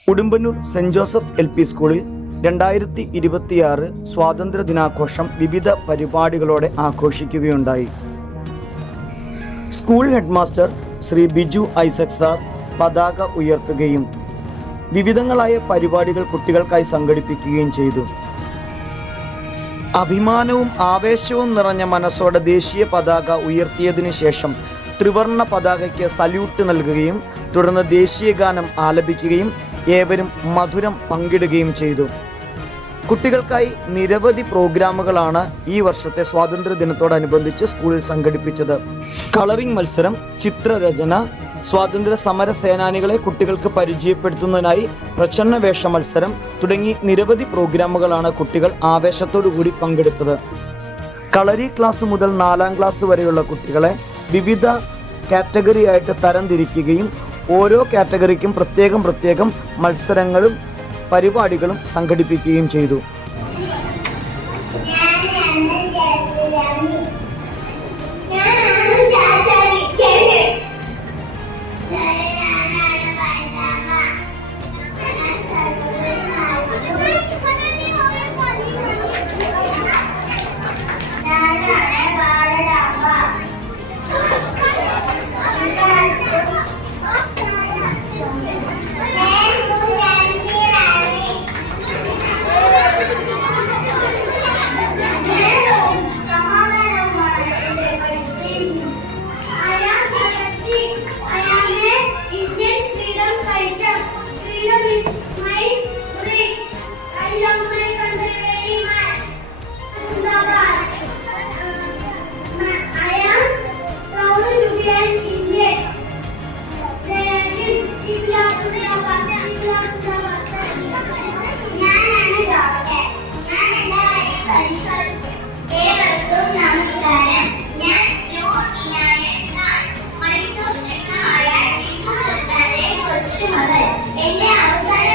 Udumbannoor saint Joseph LP സ്കൂളിൽ 2026 സ്വാതന്ത്ര്യ ദിനാഘോഷം വിവിധ പരിപാടികളോടെ ആഘോഷിക്കുകയുണ്ടായി. School headmaster Shri Biju Isaac sir പതാക ഉയർത്തുകയും വിവിധങ്ങളായ പരിപാടികൾ കുട്ടികൾക്കായി സംഘടിപ്പിക്കുകയും ചെയ്തു. അഭിമാനവും ആവേശവും നിറഞ്ഞ മനസ്സോടെ ദേശീയ പതാക ഉയർത്തിയതിനു ശേഷം ത്രിവർണ്ണ പതാകയ്ക്ക് സല്യൂട്ട് നൽകുകയും തുടർന്ന് ദേശീയ ഗാനം ആലപിക്കുകയും ഏവരും മധുരം പങ്കിടുകയും ചെയ്തു. കുട്ടികൾക്കായി നിരവധി പ്രോഗ്രാമുകളാണ് ഈ വർഷത്തെ സ്വാതന്ത്ര്യ ദിനത്തോടനുബന്ധിച്ച് സ്കൂളിൽ സംഘടിപ്പിച്ചത്. കളറിംഗ് മത്സരം, ചിത്രരചന, സ്വാതന്ത്ര്യ സമര സേനാനികളെ കുട്ടികൾക്ക് പരിചയപ്പെടുത്തുന്നതിനായി പ്രച്ഛന്ന വേഷ മത്സരം തുടങ്ങി നിരവധി പ്രോഗ്രാമുകളാണ് കുട്ടികൾ ആവേശത്തോടു കൂടി പങ്കെടുത്തത്. കളരി ക്ലാസ് മുതൽ 4ാം ക്ലാസ് വരെയുള്ള കുട്ടികളെ വിവിധ കാറ്റഗറിയായിട്ട് തരംതിരിക്കുകയും ഓരോ കാറ്റഗറിക്കും പ്രത്യേകം മത്സരങ്ങളും പരിപാടികളും സംഘടിപ്പിക്കുകയും ചെയ്തു. എന്റെ അവസാന